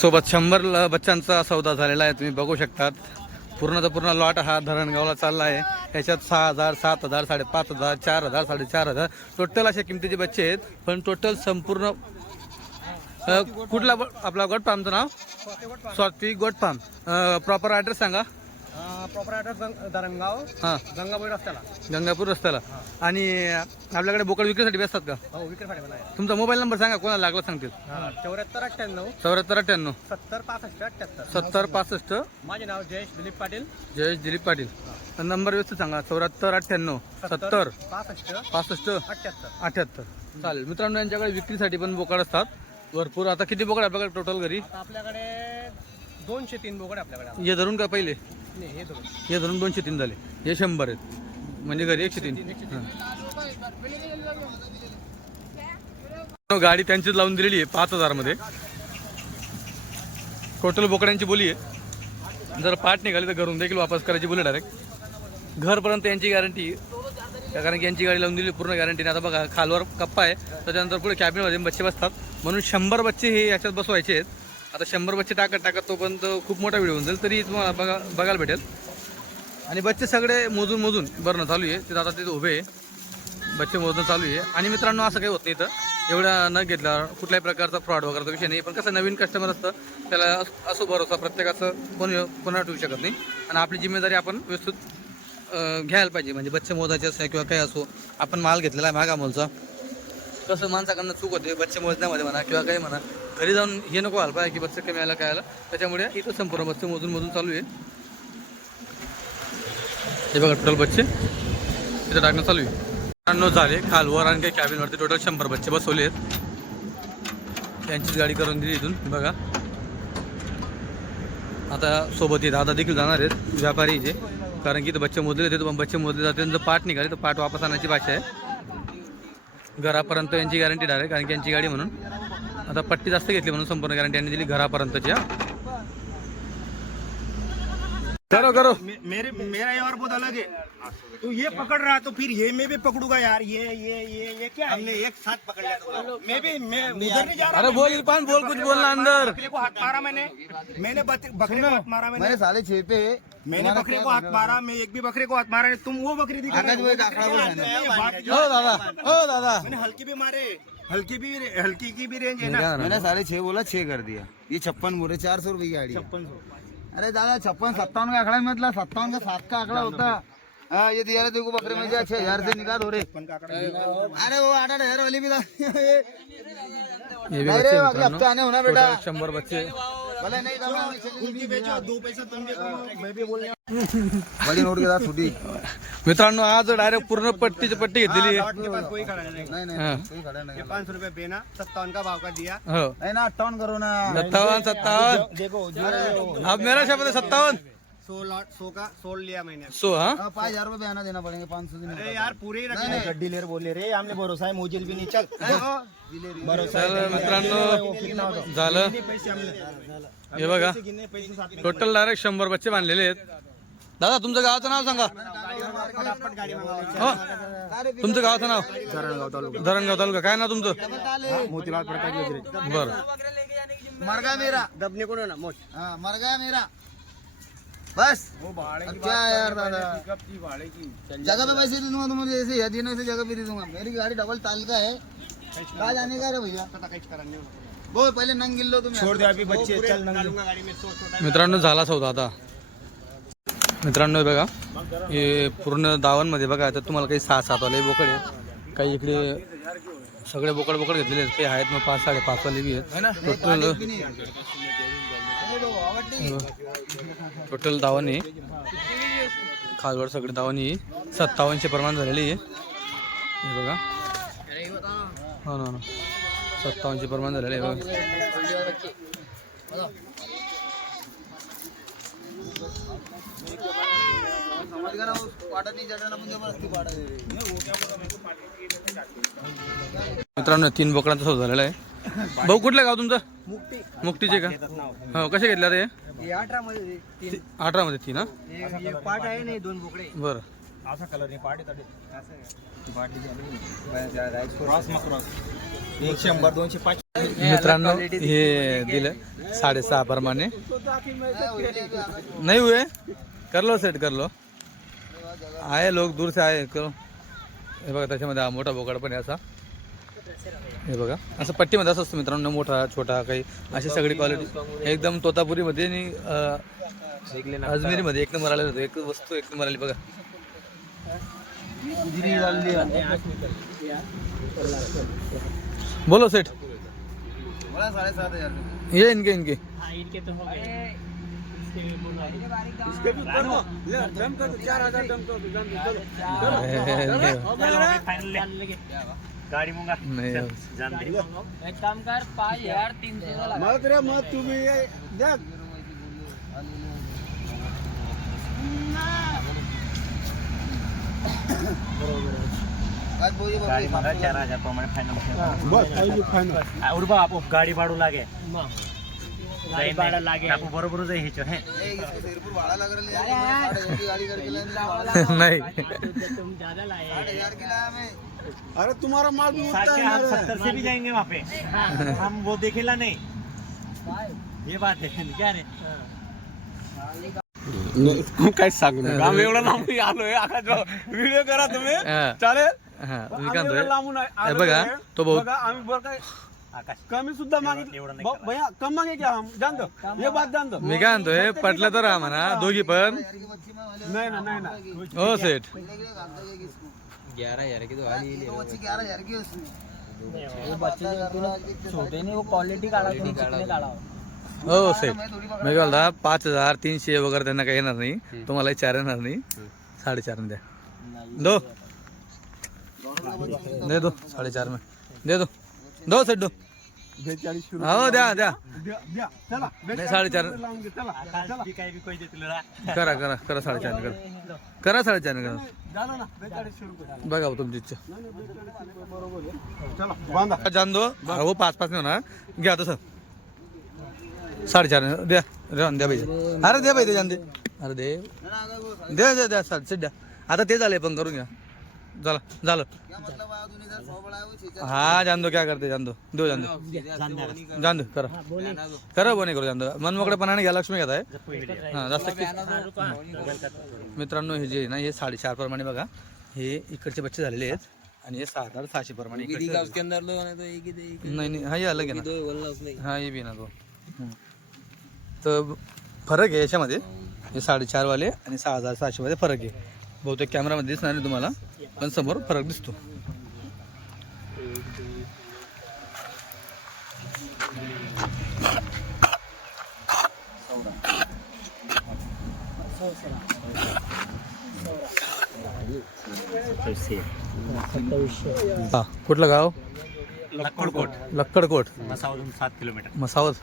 सोबत शंभर ल- बच्चांचा सौदा झालेला आहे तुम्ही बघू शकतात. पूर्णचा पूर्ण लॉट हा धरणगावला चालला आहे. याच्यात सहा हजार सात हजार साडेपाच हजार चार हजार साडेचार हजार. टोटल अशा किमतीचे बच्चे आहेत पण टोटल संपूर्ण कुठला आपला गोट फार्मचं नाव? Swati goat farm. Proper address सांगा. प्रॉपर ॲड्रेस धरणगाव हां. गंगाबाई रस्त्याला. गंगापूर रस्त्याला. आणि आपल्याकडे बोकड विक्रीसाठी बेसतात का? हो विक्री आहे. तुमचा मोबाईल नंबर सांगा कोणाला लागला सांगतील? चौऱ्याहत्तर अठ्ठ्याण्णव चौऱ्याहत्तर अठ्ठ्याण्णव. सत्तर पासष्ट अठ्ठ्याहत्तर. सत्तर पासष्ट. माझे नाव जयेश दिलीप पाटील. जयेश दिलीप पाटील. नंबर व्यवस्थित सांगा चौऱ्याहत्तर अठ्ठ्याण्णव सत्तर पासष्ट पासष्ट अठ्ठ्याहत्तर. अठ्याहत्तर चालेल मित्रांनो यांच्याकडे विक्रीसाठी पण बोकड असतात. भरपूर. आता किती बोकड आपल्याकडे टोटल घरी? आता आपल्याकडे दोनशे तीन बोकड आपल्याकडे. हे धरून का पहिले? हे हे धरून दोनशे तीन झाले. हे शंभर आहेत. म्हणजे घरी एकशे तीन. हां. गाडी त्यांचीच लावून दिलेली आहे पाच हजारमध्ये. टोटल बोकड्यांची बोली आहे. जर पाठ निघाली तर घरून देखील वापस करायची बोली डायरेक्ट घरपर्यंत यांची गॅरंटी कारण की यांची गाडी लावून दिली पूर्ण गॅरंटी आता बघा खालवर कप्पा आहे. त्याच्यानंतर पुढे कॅबिनमध्ये बच्चे बसतात. म्हणून शंभर बच्चे हे याच्यात बसवायचे आहेत. आता शंभर बच्चे टाकत टाकत तोपर्यंत खूप मोठा व्हिडिओ होऊन जाईल तरी तुम्हाला बघा बघायला भेटेल. आणि बच्चे सगळे मोजून मोजून भरणं चालू आहे. तिथं आता तिथे उभे आहे. बच्चे मोजणं चालू आहे. आणि मित्रांनो असं काही होत नाही इथं. एवढा न घेतला कुठल्याही प्रकारचा फ्रॉड वगैरेचा विषय नाही. पण कसं नवीन कस्टमर असतं त्याला असो भरोसा प्रत्येकाचं कोणी कोणाला ठेवू शकत नाही. आणि आपली जिम्मेदारी आपण व्यवस्थित घ्यायला पाहिजे. म्हणजे बच्चे मोजायचे असो किंवा काही असो आपण माल घेतलेला आहे मागा मोलचा कसं माणसाकडनं चूक होते बच्चे मोजण्यामध्ये म्हणा किंवा काही म्हणा. घरी जाऊन हे नको व्हायला पाहिजे की बच्चे कमी आला काय आला. त्याच्यामुळे इथं संपूर्ण बच्चे मोजून मोजून चालू आहे. हे बघा टोटल बच्चे. इथं टाकणं चालू आहे. मित्रांनो झाले खालवर आणि काही कॅबिनवरती टोटल शंभर बच्चे बसवले आहेत. त्यांचीच गाडी करून दिली इथून बघा. आता सोबत येत आता देखील जाणार आहेत व्यापारी इथे. कारण की इथं बच्चे मोजले जाते पण बच्चे मोजले जाते आणि जर पाठ निघाले तर पाठ वापस आणायची भाषा आहे. घरापर्यंत यांची गॅरंटी डायरेक्ट कारण की यांची गाडी म्हणून. आता पट्टी जास्त घेतली म्हणून संपूर्ण गॅरंटी यांनी दिली घरापर्यंतची हा. करो करो। मे- मेरे मेरा यार बहुत अलग है। तू ये पकड़ रहा तो फिर ये मैं भी पकड़ूँगा यार ये ये ये ये क्या हमने एक साथ पकड़ लिया तो मैं भी मैं उधर नहीं जा रहा। अरे बोल इरफान बोल कुछ बोलना अंदर। बकरे को हाथ मारा मैंने। मैंने बकरे को हाथ मारा मैंने। मैंने साले छह पे मैंने बकरे को हाथ मारा मैं एक भी बकरे को हाथ मारा तुम वो बकरी दिखा दादा हो दादा मैंने हल्की भी मारे हल्की भी हल्की की भी रेंज है ना। मैंने साढ़े छह बोला छह कर दिया। ये छप्पन बोले चार सौ रुपए की गाड़ी है। अरे दादा छप्पन सत्तावन का आंकड़ा मतलब सत्तावन का सात का आंकड़ा होता? हाँ ये दिया रे देखो बकरे में जा छह हजार से निकाल हो रे। अरे वो आठ आठ हजार वाली भी था। बी नहीं बच्चे आने होना बेटा। शंभर बच्चे। भले नहीं करना मैं चली गई। बेचो दो पैसा तुम भी कमाओ, मैं भी बोलने बड़ी नोट के साथ छुट्टी। मित्रांनो आज डायरेक्ट पूर्ण पट्टीची पट्टी घेतलेली आहे. के पास कोई खड़ा नहीं नहीं हाँ। नहीं कोई खड़ा नहीं पाँच सौ रुपए देना सत्तावन का भाव का दिया। हो. नहीं ना अट्ठावन करो ना. सत्तावन सत्तावन. देखो अब मेरा शब्द है सत्तावन? सौ लॉट सौ का सोल लिया मैंने सो हाँ? हाँ, पाँच हजार रुपए आना देना पड़ेंगे पाँच सौ दिन अरे यार पूरे ही रखे गड्डी लेर बोले रे भरोसा है मोजिल भी नहीं चल. भरोसा तर मित्रांनो झालं. पैसे हे बघा. गिने पैसे साथ में टोटल डायरेक्ट शंभर बच्चे बांधलेले आहेत. दादा तुमचं गावाचं नाव सांगा. फटाफट गाड़ी मंगाओ हो. तुमचं गावाचं नाव? धरणगाव तालुका. काय नाव तुमचं? मोतीलाल प्रकाश बरं. मर. गया मेरा दबने को ना? मोट हाँ मर गया मेरा. बस। वो भाड़े क्या यार दादा। भाड़े की। जगह पे पैसे दे दूँगा तो मुझे ऐसे यदि से जगह पे दे दूँगा। मेरी गाड़ी डबल ताल का है। कहाँ जाने का रे भैया? वो पहले नंग गिल लो तुम छोड़ दे अभी बच्चे चल डालूँगा गाड़ी में सौ छोटा मित्रांनो झाला सौदा आता। मित्रांनो बघा हे पूर्ण दावणमध्ये बघा आता तुम्हाला काही सहा सात वाले बोकड काही इकडे सगळे बोकड बोकड घेतलेले आहेत. काही आहेत मग पाच साडेपाच वाले बी आहेत. टोटल टोटल खालवर सगळे दावणी सत्तावनशे प्रमाण झालेली आहे. हे बघा. हो ना हो. हो. प्रमाण झालेले आहे बघा. मित्रांनो तीन बोकडांचा सौदा झालेला आहे. भाऊ कुठलं गाव तुमचं? मुक्ती. मुक्तीचे का? हो कसे घेतले हे हे अठरा मध्ये तीन अठरामध्ये तीन हा? एक एक पाट आहे नाही दोन बोकडे. बरं. असा कलर नाही पाट आहे. क्रॉस मग क्रॉस. एक शंभर दोनशे पाच. मित्रांनो हे दिलं साडेसहा प्रमाणे. नाही हुए? कर लो सेट कर लो आहे लोक दूर से आहे करो. हे बघा त्याच्यामध्ये हा मोठा बोकड पण आहे असा. हे बघा. असं पट्टीमध्ये असं असतं मित्रांनो मोठा छोटा काही अशी सगळी क्वालिटी एकदम तोतापुरीमध्ये आणि अजमेरीमध्ये एक नंबर आलेलं होतं एक वस्तू एक नंबर आली बघा. बोलो सेठ. हजार ये इनके इनके. गाडी मुंगा. नाही. एक काम कर पाच हजार तीनशे मग तुम्ही द्या काय बोली गाडी मुंगा चार हजार प्रमाणे फायनल बस काही फायनल उर्बा आप गाडी भाडू लागे. गाडी भाडा लागे. आप बरोबर जाई हिचो हे. है. नाही. तुम ज्यादा लाए अरे तुम्हारा माल भी हम सत्तर से भी जाएंगे वहाँ पे। हम वो देखेला नहीं। ये बात है क्या रे काहीच सांगू नका आम्ही एवढं लांबून आलोय व्हिडिओ करा तुम्ही हा, चालेल? हा, लांबून हे. बघा तो भाऊ बघा आम्ही बरं काय आकाश कमी सुद्धा मागितलं. भैया कम मागे क्या हम? जान दो. ये बात जान दो. मी काय म्हणतोय पटलं तर राहा म्हणा दोघी पण. नाही ना नाही ना हो सेठ. ग्यारह हजार की तो वाली ले बच्चे ग्यारह हजार की उसमें छोटे नहीं वो क्वालिटी काढा तुम्ही चिकने काढा हो सेठ मी काय बोलता पाच हजार तीनशे वगैरे त्यांना काही येणार नाही तुम्हाला चार येणार नाही साडेचार द्या दो दे दो साडेचार में दे दो दो सेठ दो बेचाळीस हो द्या द्या. नाही साडेचार. करा करा करा साडेचार करा. करा साडेचार करा. झालं. बघा हो तुमची इच्छा. बरोबर आहे. चला बांधा. जान दो हो पाच पाच नाही होणार घ्या तसं. साडेचार द्या द्या द्या पाहिजे अरे द्या पाहिजे जान दे अरे दे. द्या द्या द्या साडे द्या आता ते झालंय पण करून घ्या. झालं झालं. हा जान दो क्या करते जान दो दो जान दो जान दो करा करा बोने करू जान दो मनमोकळेपणाने घ्या लक्ष्मी घेत आहे. हा जास्त मित्रांनो हे जे आहे ना हे साडेचार प्रमाणे बघा. हे इकडचे बच्चे झालेले आहेत आणि हे सात हजार सहाशे प्रमाणे नहीं ही नाही हा हे अलग आहे ना. हा ये बी ना तो. तर फरक आहे याच्यामध्ये. हे साडेचार वाले आणि सहा हजार सहाशे मध्ये फरक आहे. बहुतेक कॅमेरामध्ये दिसणार नाही तुम्हाला. पण समोर फरक दिसतो. हा कुठलं गाव? लक्कडकोट. लक्कडकोट. मसावरून सात किलोमीटर. मसावत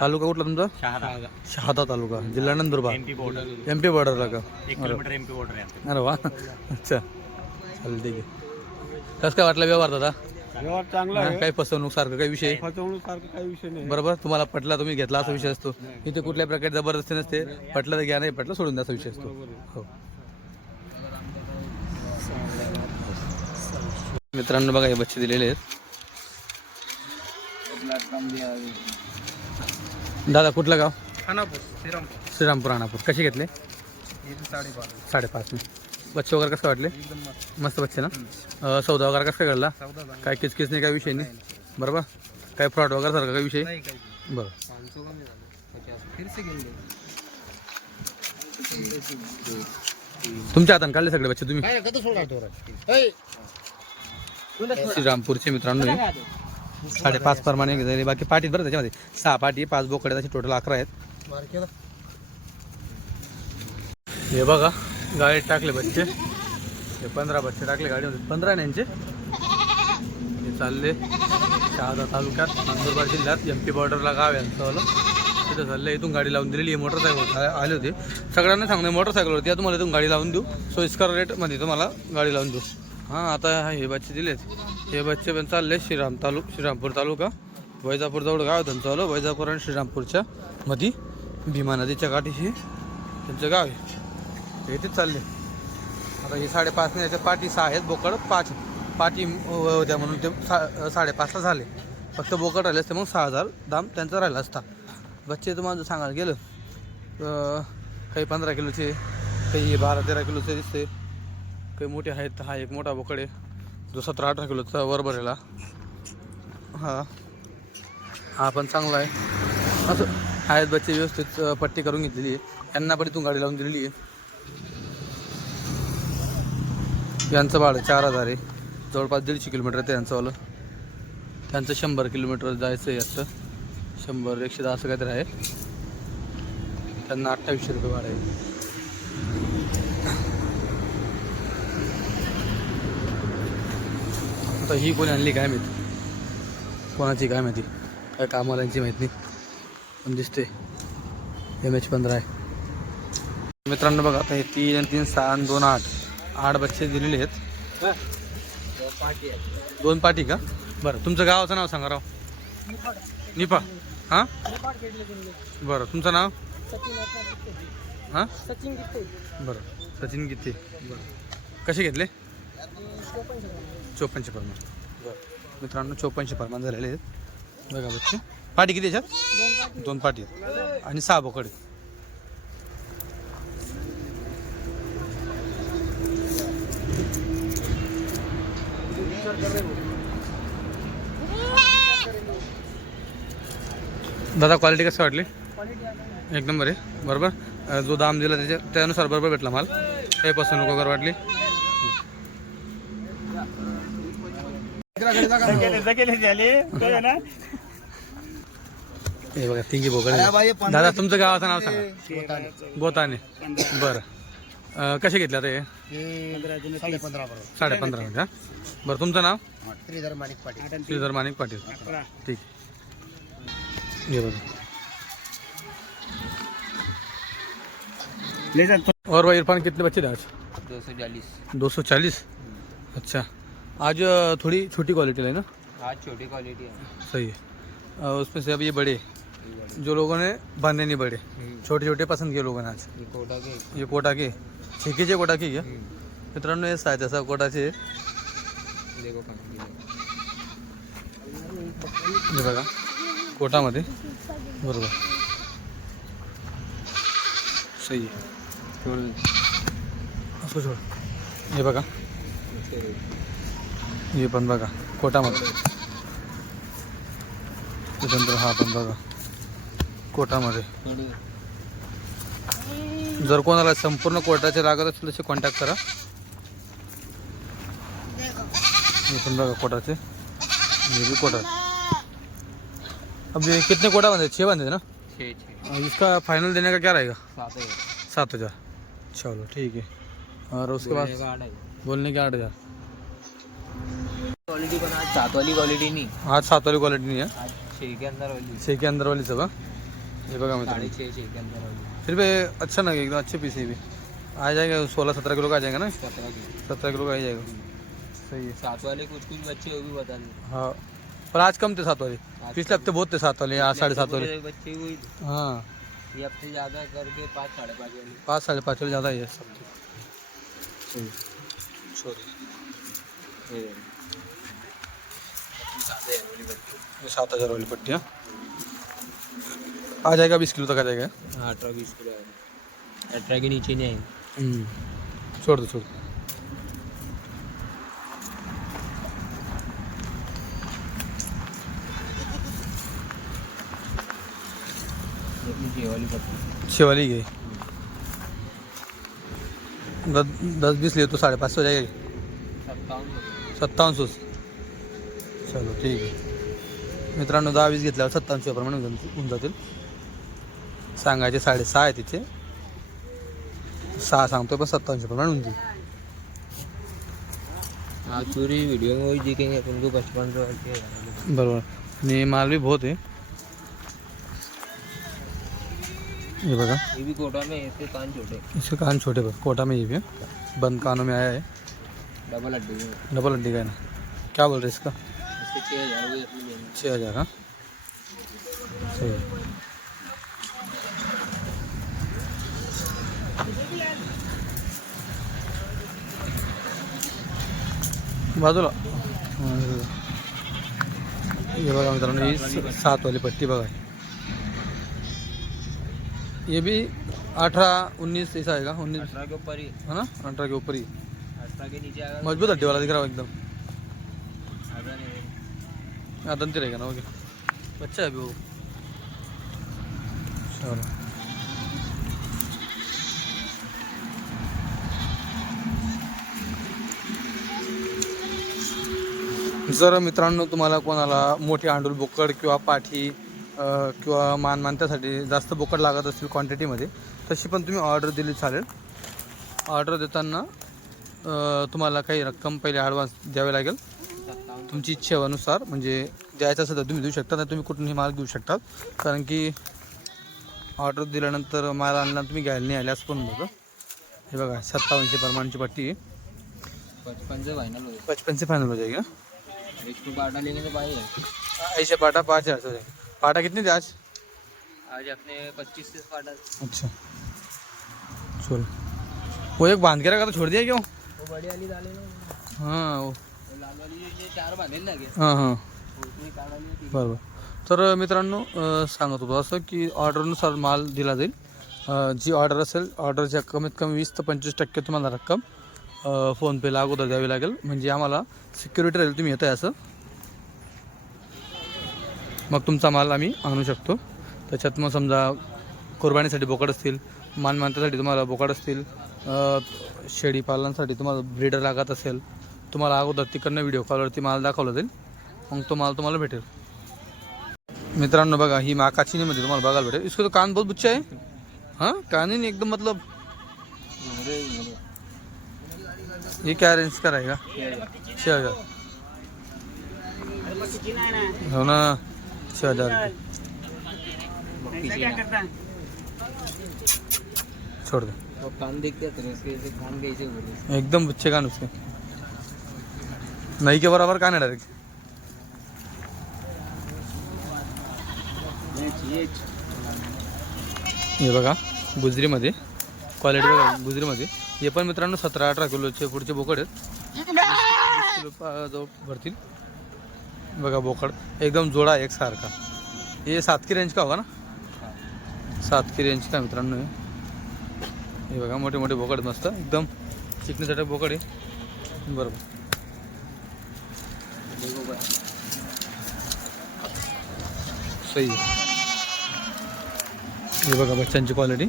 तालुका कुठला तुमचा? शहादा. शहादा तालुका. जिल्हा नंदुरबार. एमपी बॉर्डरला का? एक किलोमीटर एमपी बॉर्डर आहे. अरे वा. अच्छा. ठीक आहे. कसं काय वाटलं व्यवहार दादा? व्यवहार चांगला हा, आहे. काही फसवणूक सारखं काही विषय? फसवणूक सारखं काही विषय नाही. बरोबर तुम्हाला पटला तुम्ही घेतला असा विषय असतो. इथे कुठल्या प्रकारे जबरदस्ती नसते. पटलं तर घ्या नाही पटलं सोडून द्या असा विषय असतो. हो. मित्रांनो बघा हे बच्चे दिलेले आहेत. दादा कुठलं गाव? खानापूर श्रीराम श्रीरामपूर राणापूर कसे घेतले? साडेबारा साडेपाच. बच्चे वगैरे कसं वाटले? मस्त. बच्चे ना? सौदा वगैरे कसं काय घडला? काय किचकिच नाही काय विषय नाही? बरोबर? काय फ्रॉड वगैरे सारखा काही विषय बरं. तुमच्या हाताने काढले सगळे बच्चे तुम्ही? श्रीरामपूरचे मित्रांनो. साडेपाच प्रमाणे झाले. बाकी पाटीत बरं त्याच्यामध्ये. सहा पाटी पाच बोकडे असे टोटल अकरा आहेत. हे बघा. गाडीत टाकले बच्चे. हे पंधरा बच्चे टाकले गाडीमध्ये. पंधरा नाही यांचे? हे चालले शहादा तालुक्यात नंदुरबार जिल्ह्यात. एम पी बॉर्डरला गाव आहे आमचं तिथं चाललं इथून गाडी लावून दिलेली. आहे मोटरसायकल आले होते. सगळ्यांना सांगणे मोटरसायकलवरती या तुम्हाला इथून गाडी लावून देऊ. सोयीस्कर रेटमध्ये तुम्हाला गाडी लावून देऊ. हां आता हे बच्चे दिलेत. हे बच्चे पण चालले श्रीराम तालुक श्रीरामपूर तालुका. वैजापूरजवळ गाव आहे त्यांचं आलं वैजापूर आणि श्रीरामपूरच्या मध्ये भीमा नदीच्या काठीशी त्यांचं गाव आहे. इथेच चालले. आता हे साडेपाच नाही याच्या पाठी सहा आहेत बोकड पाच. पाठी होत्या म्हणून ते सा साडेपाचला झाले. फक्त बोकड राहिले असते मग सहा हजार दाम त्यांचा राहिला असता. बच्चे तुम्हाला जर सांगायला गेलं काही पंधरा किलोचे काही बारा तेरा किलोचे दिसते. काही मोठे आहेत हा एक मोठा बोकड आहे. जो सतरा अठरा किलोचा वर भरेला हा. हा पण चांगला आहे. असं आहेत बच्चे व्यवस्थित पट्टी करून घेतलेली आहे. यांना पण इथून गाडी लावून दिलेली आहे. यांचं भाडं चार हजार आहे. जवळपास दीडशे किलोमीटर आहे यांचं त्यांचं शंभर किलोमीटर जायचं आहे आत्ता शंभर एकशे दहा असं काहीतरी आहे. त्यांना अठ्ठावीसशे रुपये भाडं आहे. आता ही कोणी आणली काय माहिती? कोणाची काय माहिती? काय कामवाल्यांची माहीत नाही. पण दिसते एम एच पंधरा आहे. मित्रांनो बघा आता हे तीन आणि तीन सहा आणि दोन आठ. आठ बच्चे दिलेले आहेत. दोन पाठी का? बरं तुमचं गावाचं नाव सांगा राव. निपा हां? बरं तुमचं नाव? हां? बरं सचिन गीते. बरं. कसे घेतले? चोपन्नशे परमान बरं. मित्रांनो चोपन्नशे परमान झालेले आहेत. बघा बच्चे. पाठी किती याच्यात? दोन पाठी आहेत. आणि सहा बोकडे दादा क्वालिटी कसं वाटली? एक नंबर आहे. बरोबर? जो दाम दिला त्याच्या त्यानुसार बरोबर भेटला माल. काही फसवणूक वगैरे वाटली. हे बघा तिघी बोकडे दादा तुमचं गावाचं नाव सांगा. गोताने. बरं. अं, कसे घेतले आता हे? साडे पंधरा म्हणजे हा? बरं तुमचं नाव? श्रीधर माणिक पाटील. श्रीधर माणिक पाटील. ठीक. हे बघा. और भाई इरफान कितने बच्चे थे आज? दो सौ चालीस. दो सौ चालीस? अच्छा. आज अ, थोड़ी छोटी क्वालिटी है ना? आज छोटी क्वालिटी है। सही है. अ, उसमें से अब ये बड़े. जो लोगों ने बांधे नहीं बड़े. छोटे छोटे पसंद किए लोगों ने आज. ये कोटा के। ये कोटा के. छेकीचे कोटा की आहे मित्रांनो हे साय तसा कोटाचे हे बघा कोटामध्ये बरोबर. सही असं सोड हे बघा. हे पण बघा कोटामध्ये त्याच्यानंतर हा पण बघा कोटामध्ये जर कोणाला संपूर्ण कोटाचे लागत असेल तसे कॉन्टॅक्ट करा. पण बघा कोटाचे ये भी कोटा अब ये कितने कोटा बंधे छः बंधे ना? छः इसका फाइनल देने का क्या रहेगा? सात सात हज़ार. चलो ठीक है. और उसके बाद बोलने का आठ के हज़ार. क्वालिटी बना सात वाली क्वालिटी नहीं. आज सात वाली क्वालिटी नहीं है छः के अंदर वाली. छः के अंदर वाली सब? ये बघा साढ़े छः छः के अंदर वाली. फिर भी अच्छा ना एकदम अच्छे पीस भी। आ जाएगा सोलह सत्रह किलो का आ जाएगा ना? सत्रह किलो। का आ जाएगा। सही है। सात वाले कुछ कुछ बच्चे वो भी बता दें। हाँ। पर आज कम थे सात वाले। पिछले हफ़्ते बहुत थे सात वाले आज साढ़े सात वाले। बच्चे हुई हाँ ये हफ़्ते ज़्यादा करके पाँच साढ़े पाँच वाली। पाँच साढ़े पाँच वाले ज़्यादा ही है सब। सॉरी सात हज़ार वाली पट्टी हाँ आ जाएगा बीस किलो तक आ जाएगा। हाँ अठारह बीस किलो है अठारह के नीचे नहीं आएंगे। छोड़ दो छोड़ दो। ये वाली पत्ती छः वाली गई। दस बीस लिए तो साढ़े पाच सौ जाएगी सत्तावन सौ। चलो ठीक आहे मित्रांनो दहा वीस घेतल्यावर सत्तावन्नशे प्रमाणे होऊन जातील। सांगायचे साडेसहा आहे तिचे सहा पण सत्तावन्नशे प्रमाणे होऊन जाईल आज पूरी वीडियो में वही दिखेंगे पचपन बरोबर. आणि माल भी बहुत आहे. ये बघा. ये भी कोटा में ऐसे कान छोटे इसके कान छोटे बस कोटा में ये भी है बंद कानों में आया है डबल अड्डे में डबल हड्डी का है ना क्या बोल रहे हैं इसका? इसके छः हज़ार छः हज़ार हाँ? सही. बाजूला. हे बघा मित्रांनो ही सातवाली पट्टी बघा. ये भी अठारह उन्नीस ऐसा आएगा उन्नीस. अठारह के ऊपर ही. है ना? अठारह के ऊपर ही. अठारह के नीचे आएगा मज़बूत हड्डी वाला दिख रहा है एकदम. आधा नहीं हाँ. दंती रहेगा ना ओके. बच्चा है अभी वो. चलो. जर मित्रांनो तुम्हाला कोणाला मोठी आंडूल बोकड किंवा पाठी किंवा मान मान त्यासाठी जास्त बोकड लागत असतील क्वांटिटीमध्ये तशी पण तुम्ही ऑर्डर दिली चालेल. ऑर्डर देताना तुम्हाला काही रक्कम पहिले ॲडव्हान्स द्यावे लागेल. तुमची इच्छेनुसार म्हणजे द्यायचं असेल तर तुम्ही देऊ शकता नाही तुम्ही कुठूनही माल घेऊ शकतात कारण की ऑर्डर दिल्यानंतर माल आणला तुम्ही घ्यायला नाही आले असं पण होतं. हे बघा सत्तावनशे प्रमाणची पट्टी. आहे पचपन से फाइनल हो पचपन इसको बाटा लेने से पाए ऐसे पाटा पाँच हज़ार से जाएगा पाटा कितने थे आज? आज अपने पच्चीस से बाटा। अच्छा। चलो। वो एक बांध के रखा तो छोड़ दिया क्यों? वो बड़ी वाली डाले ना। हाँ वो। लाल वाली ये- चार बांधे ना हां हां। बरोबर। तर मित्रांनो सांगत होतो असं की ऑर्डरनुसार माल दिला जाईल. जी ऑर्डर असेल ऑर्डरच्या कमीत कमी वीस ते पंचवीस टक्के तुम्हाला रक्कम फोनपेला अगोदर द्यावी लागेल. म्हणजे आम्हाला सिक्युरिटी राहील तुम्ही येताय असं. मग तुमचा माल आम्ही आणू शकतो. त्याच्यात मग समजा कुर्बानीसाठी बोकड असतील मानमानतासाठी तुम्हाला बोकड असतील अ, शेळी पालनासाठी तुम्हाला ब्रीडर लागत असेल तुम्हाला अगोदर तिकडनं व्हिडिओ कॉलवरती माल दाखवला जाईल. मग तो माल तुम्हाला भेटेल. मित्रांनो बघा ही माकाचिनीमध्ये तुम्हाला बघायला भेटेल. इसको तो कान बहुत बुच्चा आहे. हां कान ही एकदम मतलब ये क्या रेंज का रहेगा छः हज़ार। हो ना? छः हज़ार छोड़ दे। एकदम बुच्चे कान उसके। नहीं के बराबर कान है डायरेक्ट हे बघा, गुजरीमध्ये क्वालिटी बघा, गुजरीमध्ये. हे पण मित्रांनो सतरा अठरा किलोचे पुढचे बोकड आहेत. किलो जवळ भरतील. बघा बोकड. एकदम जोडा एकसारखा हे सात की रेंज का होगा ना? सात की रेंज का मित्रांनो हे. हे बघा मोठे मोठे बोकड मस्त. एकदम चिकणीसाठी बोकड आहे. बरोबर. सही आहे. हे बघा बच्चांची क्वालिटी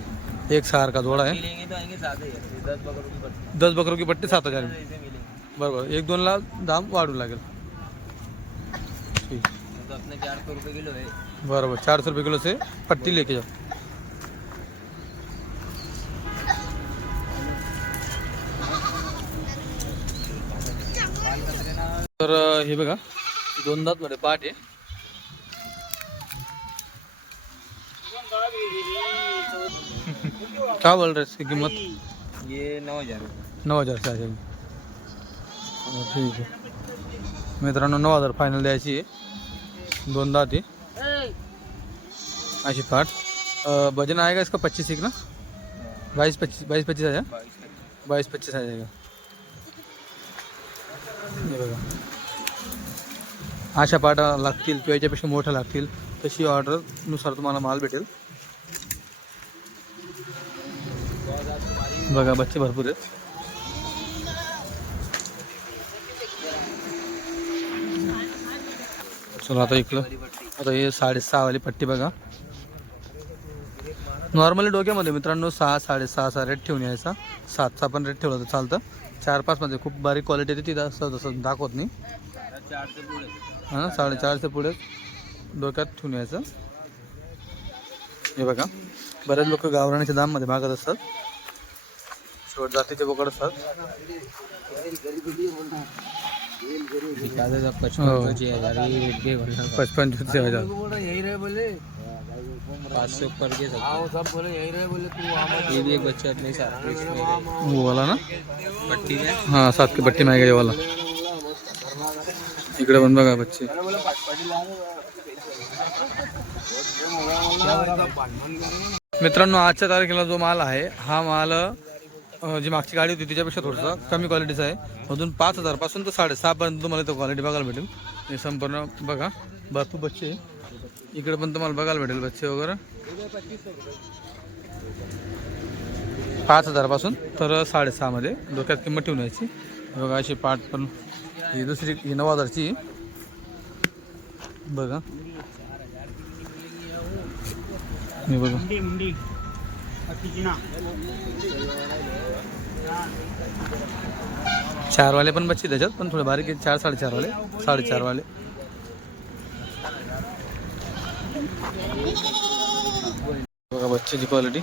एक सारखा जोडा आहे मिलेंगे तो आएंगे सात हजार दस बकरों की पट्टी। दस बकरों की पट्टी सात हजार. ऐसे मिलेंगे। बरोबर एक दोनला दाम वाढू लागेल। ठीक। तो अपने चार सौ रुपये किलो है। बरोबर चार सौ रुपये किलो से पट्टी लेके जाओ। तर हे बघा दोन दात मध्ये पाठ आहे. काय बोल रहे इसकी कीमत? ये नौ हजार नऊ हजार से आ जाएगी हो, ठीक आहे मित्रांनो नऊ हजार फायनल द्यायची आहे. दोन दात. आहे अशी पाठ. अ, वजन आएगा इसका? पच्चीस एक ना? बाईस पच्चीस बाईस पच्चीस हजार बाईस पच्चीस आ जाएगा हे बघा. अशा पाटा लागतील किंवा याच्यापेक्षा मोठ्या लागतील तशी ऑर्डरनुसार तुम्हाला माल भेटेल. बघा बच्चे भरपूर आहेत. चला आता इकडं. आता हे साडेसहावाली पट्टी बघा. नॉर्मली डोक्यामध्ये मित्रांनो सहा साडेसहाचा रेट ठेवून यायचा. सातचा पण रेट ठेवला तर चालतं. चार पाचमध्ये खूप बारीक क्वालिटी येते तिथं असं तसं दाखवत नाही. हां साडेचारच्या पुढे डोक्यात ठेवून यायचं. हे बघा. बरेच लोक गावराण्याच्या दाममध्ये मागत असतात. शेवट जातीचे बोकड असतात. पचपन हो. हजार पचपन हजार यही रहे बोले पाँच सौ ऊपर के सब सब बोले यही रहे बोले तू ये भी एक बच्चा अपने साथ में इसमें। वो वाला ना? पट्टी में? हां सात की पट्टी ये वाला। इकडे पण बघा बच्चे। मित्रांनो आजच्या तारखेला जो माल आहे हा माल जी मागची गाडी होती तिच्यापेक्षा थोडंसं कमी क्वालिटीचं आहे. अजून पाच हजारपासून तर साडेसहापर्यंत तुम्हाला तो क्वालिटी बघायला भेटेल. हे संपूर्ण बघा. भरपूर बच्चे इकडे पण तुम्हाला बघायला भेटेल बच्चे वगैरे. पाच हजारापासून तर साडेसहामध्ये डोक्यात किंमत ठेवून यायची बघा अशी पाठ पण. ही दुसरी ही नऊ हजारची बघा. मी बघा मुंडी वाले बाकीची ना चारवाले पण बच्चे त्याच्यात पण थोडे बारीक आहेत चार साडेचारवाले साडेचारवाले बघा बच्चेची क्वालिटी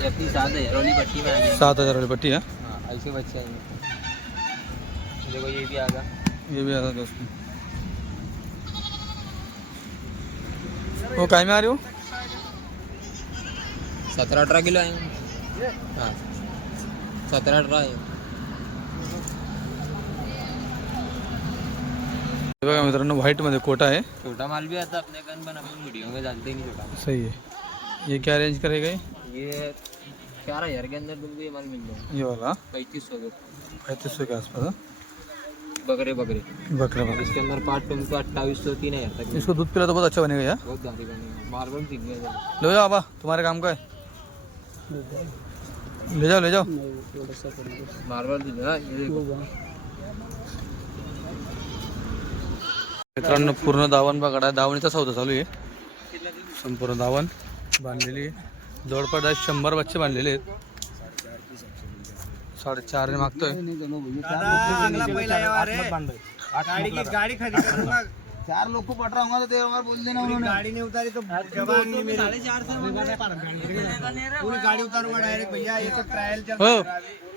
ये अपनी सात हज़ार वाली पट्टी आ पट्टी है। हाँ ऐसे बच्चे आएँगे देखो ये भी आगा ये भी आता दोस्तों। वो काय में आ रही हो? सत्रह अठारह किलो आएँगे हाँ. सत्रह अठारह है हे बघा मित्रांनो व्हाईटमध्ये कोटा आहे. छोटा माल भी आता अपने पण अपन वीडियो में डालते ही नहीं छोटा सही है ये क्या रेंज करेगा ये? ये चार हज़ार के अंदर तुमको ये माल मिल जाएगा ये वाला? पैंतीस सौ पैंतीस सौ के आसपास हाँ? बकरे बकरे. बकरा बकरा. इसके अंदर पार्ट तुमको अट्ठाईस सौ तीन हज़ार तक इसको दूध पिला तो बहुत अच्छा बनेगा यार बहुत ज़्यादा बनेगा. मार्बल सीख गया ले आबा तुम्हारे काम का है? ले जाओ ले जाओ। ये देखो। मित्रांनो पूर्ण दावण बघा दावणीचा सौदा चालू आहे. संपूर्ण दावण बांधलेली आहे. जवळपास शंभर बच्चे बांधलेले आहेत. साडेचार मागतोय. अगला पहिला व्यवहार गाड़ी चार लोग को पट रहा हूँ तो तेरे बार बोल देना उन्होंने। गाड़ी नहीं उतारी तो जवाब नहीं मेरी पूरी गाड़ी उतारूंगा डायरेक्ट भैया ये तो ट्रायल चल रहा है।